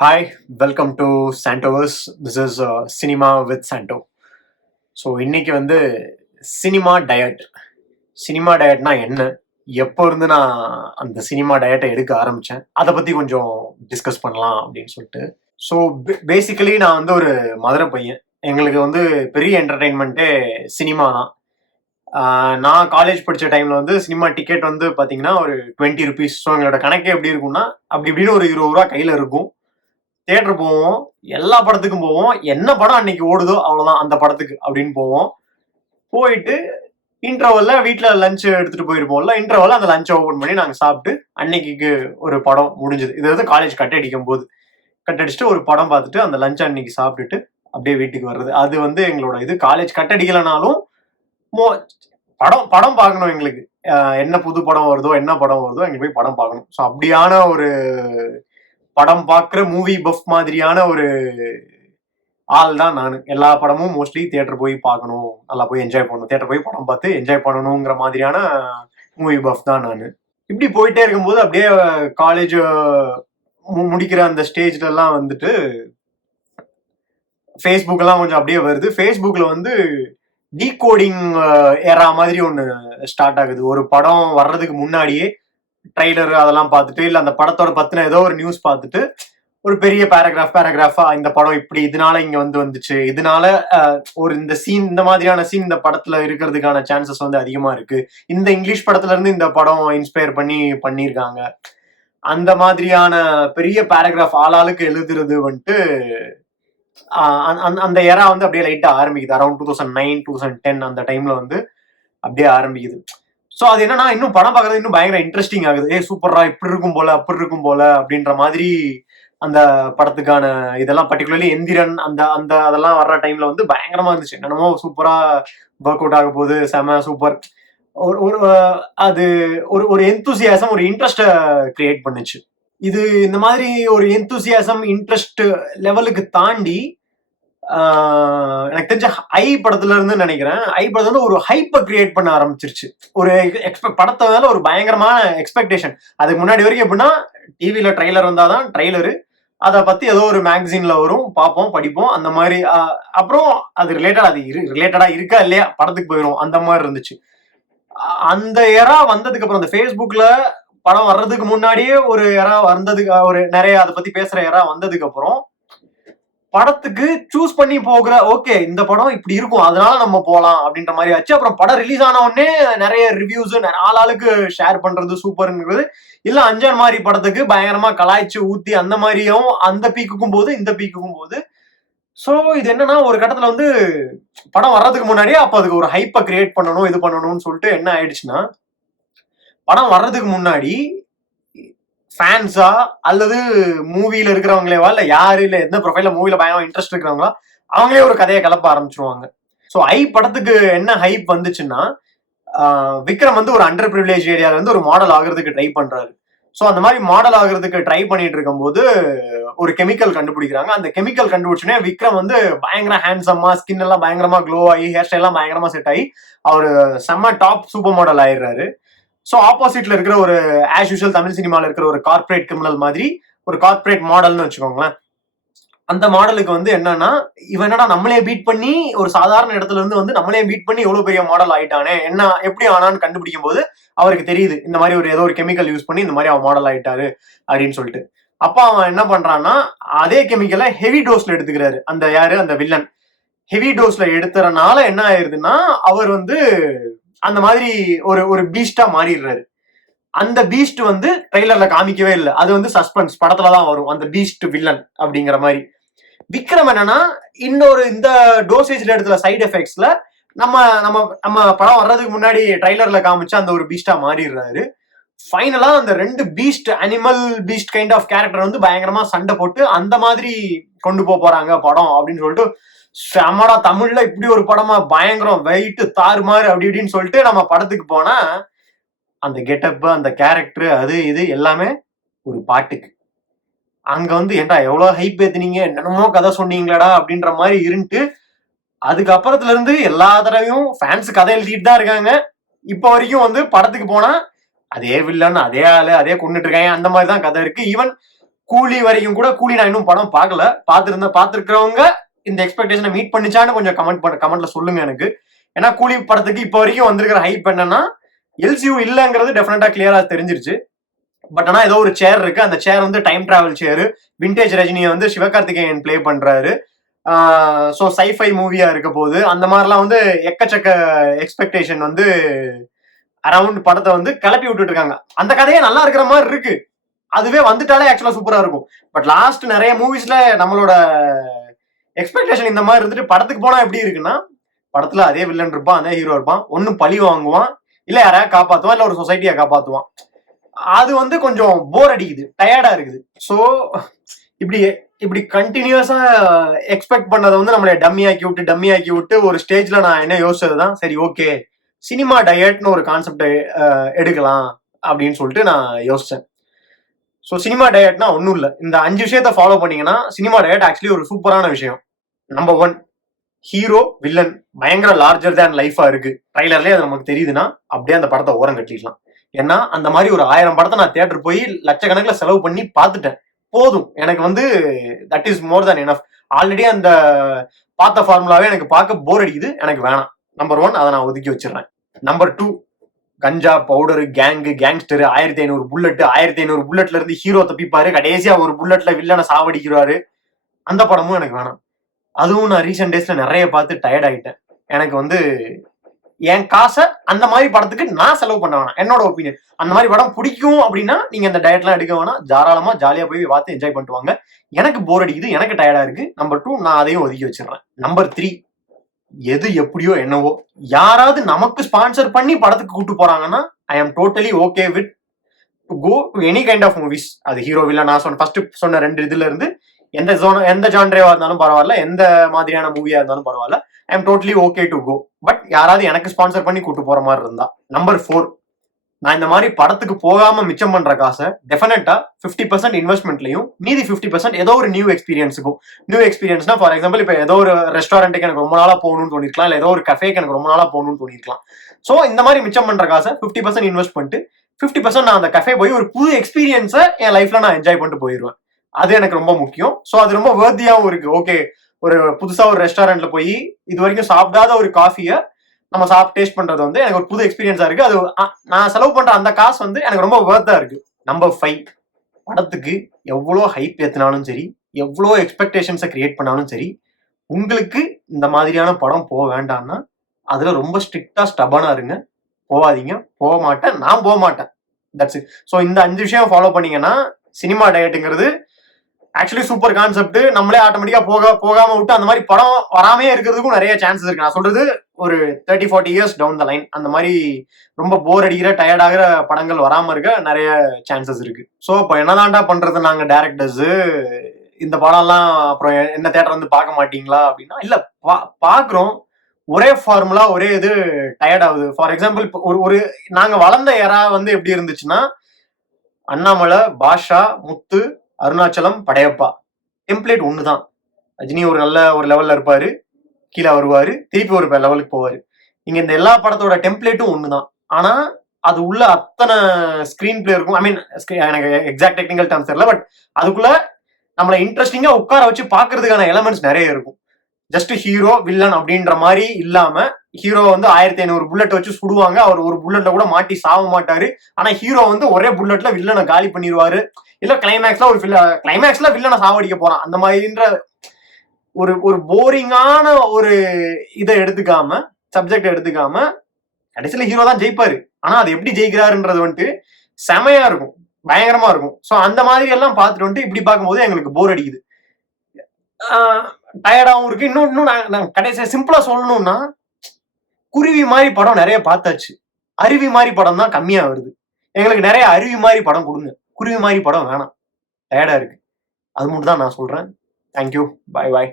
Hi, welcome to Santoverse. This is Cinema with Santo. So இன்னைக்கு வந்து cinema diet. Cinema டயட்னா என்ன, எப்போ இருந்து நான் அந்த சினிமா டயட்டை எடுக்க ஆரம்பித்தேன், அதை பற்றி கொஞ்சம் டிஸ்கஸ் பண்ணலாம் அப்படின்னு சொல்லிட்டு. ஸோ பேசிக்கலி நான் வந்து ஒரு மதுரை பையன். எங்களுக்கு வந்து பெரிய என்டர்டெயின்மெண்ட்டே சினிமா தான். நான் காலேஜ் படித்த டைமில் வந்து சினிமா டிக்கெட் வந்து பார்த்தீங்கன்னா ஒரு 20 ருபீஸ். ஸோ எங்களோட கணக்கே எப்படி இருக்கும்னா, அப்படி இப்படின்னு ஒரு 20 ரூபா கையில் இருக்கும். தியேட்டர் போவோம், எல்லா படத்துக்கும் போவோம். என்ன படம் அன்னைக்கு ஓடுதோ அவ்வளவுதான் அந்த படத்துக்கு அப்படின்னு போவோம். போயிட்டு இன்டர்வல்ல வீட்டுல லஞ்ச் எடுத்துட்டு போயிருப்போம்ல, இன்டர்வல்ல அந்த லஞ்ச் ஓபன் பண்ணி நாங்க சாப்பிட்டு அன்னைக்கு ஒரு படம் முடிஞ்சது. இது வந்து காலேஜ் கட் அடிக்கும் போது கட் அடிச்சுட்டு ஒரு படம் பார்த்துட்டு அந்த லஞ்ச் அன்னைக்கு சாப்பிட்டுட்டு அப்படியே வீட்டுக்கு வர்றது. அது வந்து எங்களோட இது. காலேஜ் கட் அடிக்கலனாலும் படம் படம் பார்க்கணும் எங்களுக்கு. என்ன புது படம் வருதோ, என்ன படம் வருதோ எங்களுக்கு போய் படம் பார்க்கணும். ஸோ அப்படியான ஒரு படம் பார்க்குற மூவி பஃப் மாதிரியான ஒரு ஆள் தான் நான். எல்லா படமும் மோஸ்ட்லி தியேட்டர் போய் பார்க்கணும், நல்லா போய் என்ஜாய் பண்ணணும், தியேட்டர் போய் படம் பார்த்து என்ஜாய் பண்ணணுங்கிற மாதிரியான மூவி பஃப் தான் நான். இப்படி போயிட்டே இருக்கும்போது அப்படியே காலேஜ் முடிக்கிற அந்த ஸ்டேஜ்ல எல்லாம் வந்துட்டு ஃபேஸ்புக் எல்லாம் கொஞ்சம் அப்படியே வருது. ஃபேஸ்புக்ல வந்து டீகோடிங் ஏறா மாதிரி ஒன்று ஸ்டார்ட் ஆகுது. ஒரு படம் வர்றதுக்கு முன்னாடியே ட்ரைலர் அதெல்லாம் பார்த்துட்டு, இல்லை அந்த படத்தோட பத்தின ஏதோ ஒரு நியூஸ் பார்த்துட்டு ஒரு பெரிய பேராகிராஃபா இந்த படம் இப்படி இதனால இங்க வந்துச்சு, இதனால ஒரு இந்த சீன், இந்த மாதிரியான சீன் இந்த படத்துல இருக்கிறதுக்கான சான்சஸ் வந்து அதிகமா இருக்கு, இந்த இங்கிலீஷ் படத்துல இருந்து இந்த படம் இன்ஸ்பயர் பண்ணியிருக்காங்க, அந்த மாதிரியான பெரிய பேராகிராஃப் ஆளாளுக்கு எழுதுறது வந்துட்டு அந்த எரா வந்து அப்படியே லைட்டா ஆரம்பிக்குது. அரௌண்ட் 2009 2010 அந்த டைம்ல வந்து அப்படியே ஆரம்பிக்குது. ஸோ அது என்னன்னா, இன்னும் படம் பார்க்கறது இன்னும் பயங்கர இன்ட்ரெஸ்டிங் ஆகுது. சூப்பரா இப்படி இருக்கும் போல அப்படி இருக்கும் போல அப்படின்ற மாதிரி அந்த படத்துக்கான இதெல்லாம், பர்டிகுலர்லி எந்திரன் அந்த அந்த அதெல்லாம் வர்ற டைம்ல வந்து பயங்கரமா இருந்துச்சு. என்னமோ சூப்பரா ஒர்க் அவுட் ஆக போகுது, செம சூப்பர். ஒரு ஒரு அது ஒரு ஒரு எந்தூசியாசம், ஒரு இன்ட்ரெஸ்ட கிரியேட் பண்ணுச்சு. இது இந்த மாதிரி ஒரு எந்தூசியாசம் இன்ட்ரெஸ்ட் லெவலுக்கு தாண்டி எனக்கு தெரிஞ்ச ஐ படத்துல இருந்து நினைக்கிறேன், ஐ படத்துல வந்து ஒரு ஹைப்பை கிரியேட் பண்ண ஆரம்பிச்சிருச்சு. ஒரு படத்தை மேல ஒரு பயங்கரமான எக்ஸ்பெக்டேஷன். அதுக்கு முன்னாடி வரைக்கும் எப்படின்னா, டிவில ட்ரைலர் வந்தாதான் ட்ரைலரு, அதை பத்தி ஏதோ ஒரு மேகசின்ல வரும், பார்ப்போம் படிப்போம் அந்த மாதிரி. அப்புறம் அது ரிலேட்டடா இருக்கா இல்லையா படத்துக்கு போயிடும், அந்த மாதிரி இருந்துச்சு. அந்த எரா வந்ததுக்கு அப்புறம், அந்த ஃபேஸ்புக்ல படம் வர்றதுக்கு முன்னாடியே ஒரு எரா வந்ததுக்கு, ஒரு நிறைய அதை பத்தி பேசுற எரா வந்ததுக்கு அப்புறம் படத்துக்கு சூஸ் பண்ணி போகிற, ஓகே இந்த படம் இப்படி இருக்கும் அதனால நம்ம போலாம் அப்படின்ற மாதிரி ஆச்சு. அப்புறம் படம் ரிலீஸ் ஆன உடனே நிறைய ரிவ்யூஸ் ஆளாளுக்கு ஷேர் பண்றது சூப்பர்ங்கிறது, இல்ல அஞ்சான் மாதிரி படத்துக்கு பயங்கரமா கலாய்ச்சி ஊத்தி அந்த மாதிரியும் அந்த பீக்குக்கும் போது இந்த பீக்குக்கும் போது. ஸோ இது என்னன்னா, ஒரு கட்டத்துல வந்து படம் வர்றதுக்கு முன்னாடியே அப்ப அதுக்கு ஒரு ஹைப்பை கிரியேட் பண்ணணும், இது பண்ணணும்னு சொல்லிட்டு என்ன ஆயிடுச்சுன்னா, படம் வர்றதுக்கு முன்னாடி ஃபேன்ஸா அல்லது மூவில இருக்கிறவங்களேவா, இல்ல யாரு, இல்ல எந்த ப்ரொஃபைல்ல மூவில பயங்கர இன்ட்ரெஸ்ட் இருக்கிறவங்களா, அவங்களே ஒரு கதையை கிளப்ப ஆரம்பிச்சிருவாங்க. ஸோ ஐ படத்துக்கு என்ன ஹைப் வந்துச்சுன்னா, விக்ரம் வந்து ஒரு அண்டர் பிரிவிலேஜ் ஏரியால இருந்து ஒரு மாடல் ஆகிறதுக்கு ட்ரை பண்றாரு. ஸோ அந்த மாதிரி மாடல் ஆகிறதுக்கு ட்ரை பண்ணிட்டு இருக்கும்போது ஒரு கெமிக்கல் கண்டுபிடிக்கிறாங்க. அந்த கெமிக்கல் கண்டுபிடிச்சோன்னே விக்ரம் வந்து பயங்கர ஹேண்ட்ஸம்மா, ஸ்கின் எல்லாம் பயங்கரமா க்ளோ ஆகி, ஹேர் ஸ்டைல் எல்லாம் பயங்கரமா செட் ஆகி அவர் செம்ம டாப் சூப்பர் மாடல் ஆயிடுறாரு. ஸோ ஆப்போசிட்ல இருக்கிற ஒரு ஆஸ் யூஷுவல் தமிழ் சினிமாவில் இருக்கிற ஒரு கார்பரேட் கிரிமினல் மாதிரி ஒரு கார்பரேட் மாடல்னு வச்சுக்கோங்களேன். அந்த மாடலுக்கு வந்து என்னன்னா, இவன் என்னடா நம்மளே பீட் பண்ணி ஒரு சாதாரண இடத்துல இருந்து வந்து நம்மளே பீட் பண்ணி எவ்வளவு பெரிய மாடல் ஆயிட்டானே, என்ன எப்படி ஆனான்னு கண்டுபிடிக்கும் போது அவருக்கு தெரியுது, இந்த மாதிரி ஒரு ஏதோ ஒரு கெமிக்கல் யூஸ் பண்ணி இந்த மாதிரி அவன் மாடல் ஆயிட்டாரு அப்படின்னு சொல்லிட்டு. அப்ப அவன் என்ன பண்றான்னா, அதே கெமிக்கலை ஹெவி டோஸ்ல எடுத்துக்கிறாரு. அந்த யாரு, அந்த வில்லன் ஹெவி டோஸ்ல எடுத்துறனால என்ன ஆயிருதுன்னா, அவர் வந்து அந்த மாதிரி ஒரு ஒரு பீஸ்டா மாறிடுறாரு. அந்த பீஸ்ட் வந்து ட்ரெய்லர்ல காமிக்கவே இல்லை, அது வந்து சஸ்பென்ஸ் படத்துலதான் வரும், அந்த பீஸ்ட் வில்லன் அப்படிங்கிற மாதிரி. விக்ரம் என்னன்னா, இந்த டோசேஜ்ல எடுத்துல சைடு எஃபெக்ட்ஸ்ல நம்ம நம்ம நம்ம படம் வர்றதுக்கு முன்னாடி ட்ரைலர்ல காமிச்சா அந்த ஒரு பீஸ்டா மாறிடுறாரு. ஃபைனலா அந்த ரெண்டு beast, animal beast kind of character வந்து பயங்கரமா சண்டை போட்டு அந்த மாதிரி கொண்டு போறாங்க படம் அப்படின்னு சொல்லிட்டு, செமடா தமிழ்ல இப்படி ஒரு படமா, பயங்கரம், வெயிட் தாறுமாறு அப்படி இப்படின்னு சொல்லிட்டு நம்ம படத்துக்கு போனா, அந்த கெட்டப், அந்த கேரக்டர், அது இது எல்லாமே ஒரு பாட்டுக்கு. அங்க வந்து ஏன்டா எவ்வளவு ஹைப் ஏத்துனீங்க, என்னென்னமோ கதை சொன்னீங்களாடா அப்படின்ற மாதிரி இருந்துட்டு, அதுக்கப்புறத்துல இருந்து எல்லா தடவையும் ஃபேன்ஸ் கதை எழுதிட்டு தான் இருக்காங்க. இப்ப வரைக்கும் வந்து படத்துக்கு போனா அதே வில்லன், அதே ஆளு, அதே கொண்டுட்டு இருக்காங்க, அந்த மாதிரி தான் கதை இருக்கு. ஈவன் கூலி வரைக்கும் கூட, கூலி நான் இன்னும் படம் பார்க்கல, பார்த்திருக்கிறவங்க இந்த எக்ஸ்பெக்டேஷனை மீட் பண்ணிச்சான்னு கொஞ்சம் கமெண்ட்ல சொல்லுங்க எனக்கு. ஏன்னா கூலி படத்துக்கு இப்போ வரைக்கும் வந்திருக்கிற ஹைப் என்னன்னா எல்சியூ இல்லைங்கிறது டெஃபினட்டா கிளியரா தெரிஞ்சிருச்சு. பட் ஆனா ஏதோ ஒரு சேர் இருக்கு, அந்த சேர் வந்து டைம் டிராவல் சேர். விண்டேஜ் ரஜினியை வந்து சிவகார்த்திகேயன் பிளே பண்றாரு. ஸோ சைஃபை மூவியா இருக்க போது அந்த மாதிரிலாம் வந்து எக்கச்சக்க எக்ஸ்பெக்டேஷன் வந்து அரவுண்ட் படத்தை வந்து கிளப்பி விட்டுட்டு இருக்காங்க. அந்த கதையே நல்லா இருக்கிற மாதிரி இருக்கு, அதுவே வந்துட்டாலே ஆக்சுவலா சூப்பரா இருக்கும். பட் லாஸ்ட் நிறைய மூவிஸ்ல நம்மளோட எக்ஸ்பெக்டேஷன் இந்த மாதிரி இருந்துட்டு படத்துக்கு போனா எப்படி இருக்குன்னா, படத்துல அதே வில்லன் இருப்பான், அதே ஹீரோ இருப்பான், ஒன்னும் பழி வாங்குவான், இல்ல யாரையா காப்பாத்துவான், இல்ல ஒரு சொசைட்டியா காப்பாத்துவான். அது வந்து கொஞ்சம் போர் அடிக்குது, டயர்டா இருக்குது. ஸோ இப்படி கண்டினியூஸா எக்ஸ்பெக்ட் பண்ணதை வந்து நம்மளை டம்மி ஆக்கி விட்டு ஒரு ஸ்டேஜ்ல நான் என்ன யோசிச்சதுதான், சரி ஓகே சினிமா டயட்னு ஒரு கான்செப்ட் எடுக்கலாம் அப்படின்னு சொல்லிட்டு நான் யோசிச்சேன். ஸோ சினிமா டயட்னா ஒன்றும் இல்லை, இந்த 5 விஷயத்த ஃபாலோ பண்ணீங்கன்னா சினிமா டயட் ஆக்சுவலி ஒரு சூப்பரான விஷயம். நம்பர் 1, ஹீரோ வில்லன் பயங்கர லார்ஜர் தேன் லைஃபா இருக்கு, ட்ரைலர்லயே அது நமக்கு தெரியுதுன்னா அப்படியே அந்த படத்தை ஓரம் கட்டிடலாம். ஏன்னா அந்த மாதிரி ஒரு 1000 படத்தை நான் தியேட்டர் போய் லட்சக்கணக்கில் செலவு பண்ணி பார்த்துட்டேன், போதும் எனக்கு வந்து that is more than enough. Already அந்த பார்த்த ஃபார்முலாவே எனக்கு பார்க்க போர் அடிக்குது, எனக்கு வேணாம். நம்பர் 1 அதை நான் ஒதுக்கி வச்சிடறேன். நம்பர் 2, கஞ்சா பவுடரு கேங்ஸ்டர், 1500 புல்லட், 1500 புல்லட்ல இருந்து ஹீரோ தப்பிப்பாரு, கடைசியா ஒரு புல்லட்ல வில்லனை சாவடிக்கிறாரு, அந்த படமும் எனக்கு வேணாம். அதுவும் நான் ரீசெண்ட் டேஸ்ல நிறைய பார்த்து டயர்ட் ஆகிட்டேன். எனக்கு வந்து என் காசை அந்த மாதிரி படத்துக்கு நான் செலவு பண்ண வேணாம், என்னோட ஒப்பீனியன். அந்த மாதிரி படம் பிடிக்கும் அப்படின்னா நீங்க இந்த டயட்லாம் எடுக்க வேணாம், தாராளமா ஜாலியா போய் பார்த்து என்ஜாய் பண்ணிட்டு வாங்க. எனக்கு போர் அடிக்குது, எனக்கு டயர்டா இருக்கு. நம்பர் 2 நான் அதையும் ஒதுக்கி வச்சிடறேன். நம்பர் 3, எது எப்படியோ என்னவோ, யாராவது நமக்கு ஸ்பான்சர் பண்ணி படத்துக்கு கூட்டு போறாங்கன்னா I am totally okay with go to any kind of movies. அது ஹீரோ வில்லன் நான் ஃபர்ஸ்ட் சொன்ன 2 இதுல இருந்து எந்த ஜான்ரேவா இருந்தாலும் பரவாயில்ல, எந்த மாதிரியான மூவியா இருந்தாலும் பரவாயில்ல, I am totally okay to go. But யாராவது எனக்கு ஸ்பான்சர் பண்ணி கூட்டு போற மாதிரி இருந்தா. நம்பர் 4, நான் இந்த மாதிரி படத்துக்கு போகாம மிச்சம் பண்ற காசை டெஃபினட்டா 50% இன்வெஸ்ட்மெண்ட்லயும் மீதி 50% ஏதோ ஒரு நியூ எக்ஸ்பீரியன்ஸுக்கும். நியூ எக்ஸ்பீரியன்ஸ்னா ஃபார் எக்ஸாம்பிள் இப்போ ஏதோ ஒரு ரெஸ்டாரண்ட்டுக்கு எனக்கு ரொம்ப நாளா போகணும்னு தோணிருக்கலாம், இல்லை ஏதோ ஒரு கஃபேக்கு எனக்கு ரொம்ப நாளா போகணும்னு தோணிருக்கலாம். ஸோ இந்த மாதிரி மிச்சம் பண்ற காசை 50% இன்வெஸ்ட் பண்ணிட்டு 50% நான் அந்த கஃபே போய் ஒரு புது எக்ஸ்பீரியன்ஸை என் லைஃப்ல நான் என்ஜாய் பண்ணிட்டு போயிடுவேன். அது எனக்கு ரொம்ப முக்கியம். ஸோ அது ரொம்ப வேர்த்தியாகவும் இருக்கு. ஓகே, ஒரு புதுசா ஒரு ரெஸ்டாரண்ட்ல போய் இது வரைக்கும் சாப்பிடாத ஒரு காஃபியை நம்ம டேஸ்ட் பண்றது வந்து எனக்கு ஒரு புது எக்ஸ்பீரியன்ஸா இருக்கு. அது நான் செலவு பண்ற அந்த காசு வந்து எனக்கு ரொம்ப வேர்த்தா இருக்கு. நம்பர் 5, படத்துக்கு எவ்வளோ ஹைப் ஏத்தினாலும் சரி, எவ்வளோ எக்ஸ்பெக்டேஷன்ஸை கிரியேட் பண்ணாலும் சரி, உங்களுக்கு இந்த மாதிரியான படம் போக வேண்டாம்னா அதுல ரொம்ப ஸ்ட்ரிக்டா ஸ்டபனா இருங்க, போகாதீங்க. போக மாட்டேன், நான் போக மாட்டேன், தட்ஸ் இட். ஸோ இந்த 5 விஷயம் ஃபாலோ பண்ணீங்கன்னா சினிமா டயட்டுங்கிறது ஆக்சுவலி சூப்பர் கான்செப்ட். நம்மளே ஆட்டோமேட்டிக்கா போகாம விட்டு அந்த மாதிரி படம் வராமே இருக்கிறதுக்கும் நிறைய சான்சஸ் இருக்கு. நான் சொல்றது ஒரு 30-40 இயர்ஸ் டவுன் த லைன் அந்த மாதிரி ரொம்ப போர் அடிக்கிற டயர்ட் ஆகிற படங்கள் வராம இருக்க நிறைய சான்சஸ் இருக்கு. ஸோ இப்போ என்னதான்டா பண்றது நாங்க டேரக்டர்ஸ், இந்த படம்லாம் அப்புறம் என்ன தியேட்டர் வந்து பார்க்க மாட்டீங்களா அப்படின்னா, இல்ல பாக்குறோம், ஒரே ஃபார்முலா ஒரே இது டயர்ட் ஆகுது. ஃபார் எக்ஸாம்பிள் ஒரு நாங்க வளர்ந்த ஏரா வந்து எப்படி இருந்துச்சுன்னா, அண்ணாமலை, பாஷா, முத்து, அருணாச்சலம், படையப்பா, டெம்ப்ளேட் ஒண்ணுதான். ரஜினி ஒரு நல்ல ஒரு லெவல்ல இருப்பாரு, கீழே வருவாரு, திருப்பி ஒரு லெவலுக்கு போவாரு. இங்க இந்த எல்லா படத்தோட டெம்ப்ளேட்டும் ஒண்ணுதான். ஆனா அது உள்ள அத்தனை ஸ்கிரீன் பிளே இருக்கும். ஐ மீன் எனக்கு எக்ஸாக்ட் டெக்னிக்கல் டேர்ம்ஸ் தெரியல, பட் அதுக்குள்ள நம்மளை இன்ட்ரெஸ்டிங்கா உட்கார வச்சு பாக்குறதுக்கான எலமெண்ட்ஸ் நிறைய இருக்கும். ஜஸ்ட் ஹீரோ வில்லன் அப்படின்ற மாதிரி இல்லாம, ஹீரோ வந்து 1500 புல்லட் வச்சு சுடுவாங்க, அவர் ஒரு புல்லட்ல கூட மாட்டி சாவ மாட்டாரு. ஆனா ஹீரோ வந்து ஒரே புல்லட்ல வில்லனை காலி பண்ணிடுவாரு, இல்ல கிளைமேக்ஸ்ல வில்லனை சாவடிக்க போறான். அந்த மாதிரின்ற ஒரு போரிங்கான ஒரு இதை எடுத்துக்காம, சப்ஜெக்ட் எடுத்துக்காம, கடைசியில ஹீரோ தான் ஜெயிப்பாரு. ஆனா அது எப்படி ஜெயிக்கிறாருன்றது வந்துட்டு செமையா இருக்கும், பயங்கரமா இருக்கும். ஸோ அந்த மாதிரி எல்லாம் பார்த்துட்டு வந்துட்டு இப்படி பார்க்கும்போது எங்களுக்கு போர் அடிக்குது, டயர்டாகவும் இருக்கு. இன்னும் நான் கடைசியா சிம்பிளா சொல்லணும்னா, குருவி மாதிரி படம் நிறைய பார்த்தாச்சு, அருவி மாதிரி படம் தான் கம்மியா வருது. எங்களுக்கு நிறைய அருவி மாதிரி படம் கொடுங்க, குருவி மாதிரி படம் வேணாம், டயர்டா இருக்கு. அது மட்டும் தான் நான் சொல்றேன். தேங்க்யூ, பாய் பாய்.